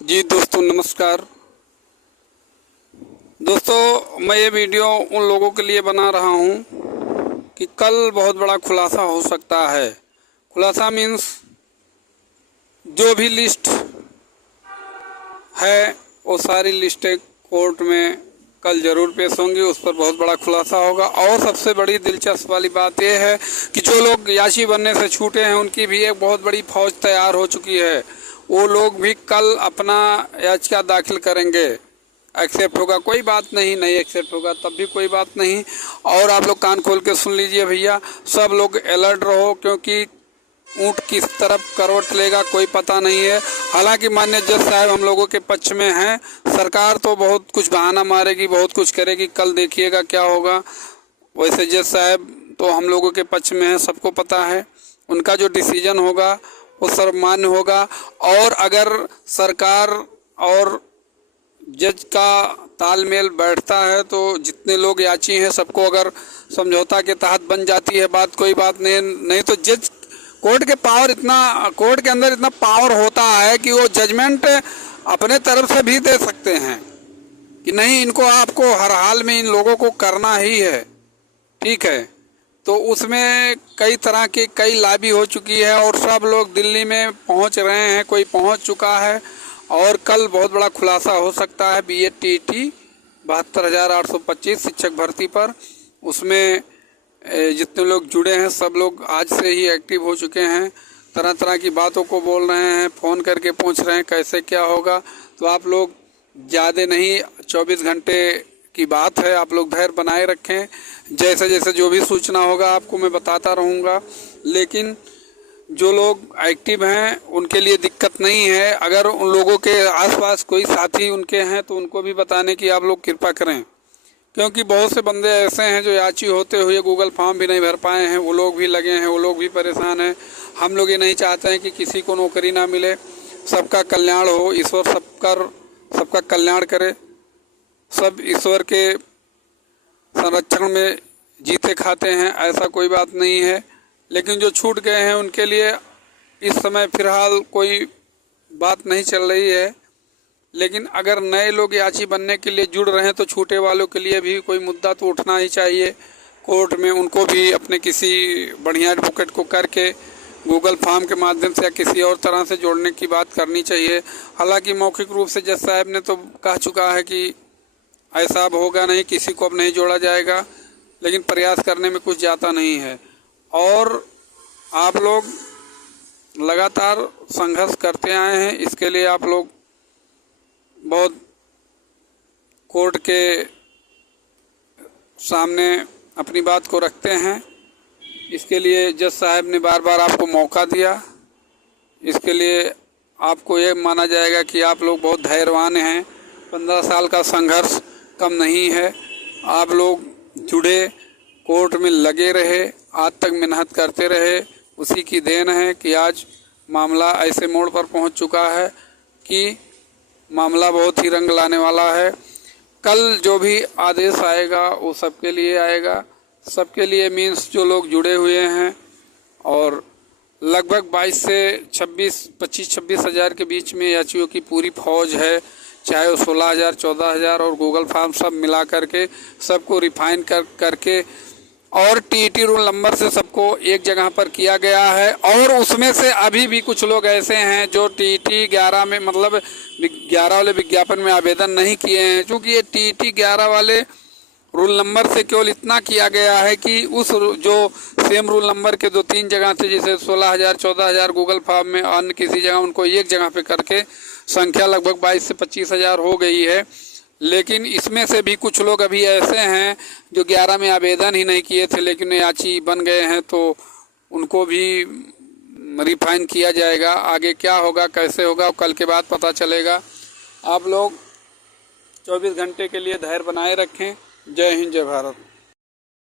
जी दोस्तों नमस्कार। दोस्तों मैं ये वीडियो उन लोगों के लिए बना रहा हूँ कि कल बहुत बड़ा खुलासा हो सकता है। खुलासा मीन्स जो भी लिस्ट है वो सारी लिस्टें कोर्ट में कल ज़रूर पेश होंगी, उस पर बहुत बड़ा खुलासा होगा। और सबसे बड़ी दिलचस्प वाली बात यह है कि जो लोग याची बनने से छूटे हैं उनकी भी एक बहुत बड़ी फौज तैयार हो चुकी है। वो लोग भी कल अपना याचिका दाखिल करेंगे। एक्सेप्ट होगा कोई बात नहीं, नहीं एक्सेप्ट होगा तब भी कोई बात नहीं। और आप लोग कान खोल के सुन लीजिए भैया, सब लोग अलर्ट रहो, क्योंकि ऊँट किस तरफ करवट लेगा कोई पता नहीं है। हालांकि माननीय जज साहब हम लोगों के पक्ष में हैं। सरकार तो बहुत कुछ बहाना मारेगी, बहुत कुछ करेगी, कल देखिएगा क्या होगा। वैसे जज साहब तो हम लोगों के पक्ष में हैं, सबको पता है। उनका जो डिसीजन होगा वो सर्वमान्य होगा। और अगर सरकार और जज का तालमेल बैठता है तो जितने लोग याची हैं सबको अगर समझौता के तहत बन जाती है बात, कोई बात नहीं। नहीं तो जज कोर्ट के अंदर इतना पावर होता है कि वो जजमेंट अपने तरफ से भी दे सकते हैं कि नहीं, इनको आपको हर हाल में इन लोगों को करना ही है, ठीक है। तो उसमें कई तरह की कई लॉबी हो चुकी है और सब लोग दिल्ली में पहुंच रहे हैं, कोई पहुंच चुका है। और कल बहुत बड़ा खुलासा हो सकता है BEd TET 72,825 शिक्षक भर्ती पर। उसमें जितने लोग जुड़े हैं सब लोग आज से ही एक्टिव हो चुके हैं, तरह तरह की बातों को बोल रहे हैं, फ़ोन करके पूछ रहे हैं कैसे क्या होगा। तो आप लोग ज़्यादा नहीं, 24 घंटे की बात है, आप लोग धैर्य बनाए रखें। जैसे जैसे जो भी सूचना होगा आपको मैं बताता रहूँगा। लेकिन जो लोग एक्टिव हैं उनके लिए दिक्कत नहीं है। अगर उन लोगों के आसपास कोई साथी उनके हैं तो उनको भी बताने की आप लोग कृपा करें, क्योंकि बहुत से बंदे ऐसे हैं जो याची होते हुए गूगल फॉर्म भी नहीं भर पाए हैं, वो लोग भी लगे हैं, वो लोग भी परेशान हैं। हम लोग ये नहीं चाहते हैं कि किसी को नौकरी ना मिले, सबका कल्याण हो, ईश्वर सबका कल्याण करे। सब ईश्वर के संरक्षण में जीते खाते हैं, ऐसा कोई बात नहीं है। लेकिन जो छूट गए हैं उनके लिए इस समय फ़िलहाल कोई बात नहीं चल रही है। लेकिन अगर नए लोग याची बनने के लिए जुड़ रहे हैं तो छूटे वालों के लिए भी कोई मुद्दा तो उठना ही चाहिए कोर्ट में। उनको भी अपने किसी बढ़िया एडवोकेट को करके गूगल फॉर्म के माध्यम से या किसी और तरह से जोड़ने की बात करनी चाहिए। हालांकि मौखिक रूप से जज साहब ने तो कह चुका है कि ऐसा अब होगा नहीं, किसी को अब नहीं जोड़ा जाएगा, लेकिन प्रयास करने में कुछ जाता नहीं है। और आप लोग लगातार संघर्ष करते आए हैं, इसके लिए आप लोग बहुत कोर्ट के सामने अपनी बात को रखते हैं। इसके लिए जज साहब ने बार बार आपको मौका दिया, इसके लिए आपको ये माना जाएगा कि आप लोग बहुत धैर्यवान हैं। 15 साल का संघर्ष कम नहीं है। आप लोग जुड़े, कोर्ट में लगे रहे, आज तक मेहनत करते रहे, उसी की देन है कि आज मामला ऐसे मोड़ पर पहुंच चुका है कि मामला बहुत ही रंग लाने वाला है। कल जो भी आदेश आएगा वो सबके लिए आएगा, सबके लिए मीन्स जो लोग जुड़े हुए हैं। और लगभग 22 से 25-26 हज़ार के बीच में याचियों की पूरी फौज है, चाहे वो 16,000 14,000 और गूगल फॉर्म सब मिला करके सबको रिफाइन करके और TET रूल नंबर से सबको एक जगह पर किया गया है। और उसमें से अभी भी कुछ लोग ऐसे हैं जो TET 11 में, मतलब 11 वाले विज्ञापन में आवेदन नहीं किए हैं। क्योंकि ये TET 11 वाले रूल नंबर से केवल इतना किया गया है कि उस जो सेम रूल नंबर के 2-3 जगह थे, जैसे 16,000 14,000 गूगल फॉर्म में, अन्य किसी जगह, उनको एक जगह पे करके संख्या लगभग 22 से 25 हज़ार हो गई है। लेकिन इसमें से भी कुछ लोग अभी ऐसे हैं जो 11 में आवेदन ही नहीं किए थे लेकिन याची बन गए हैं, तो उनको भी रिफाइन किया जाएगा। आगे क्या होगा कैसे होगा कल के बाद पता चलेगा। आप लोग 24 घंटे के लिए धैर्य बनाए रखें। जय हिंद, जय भारत।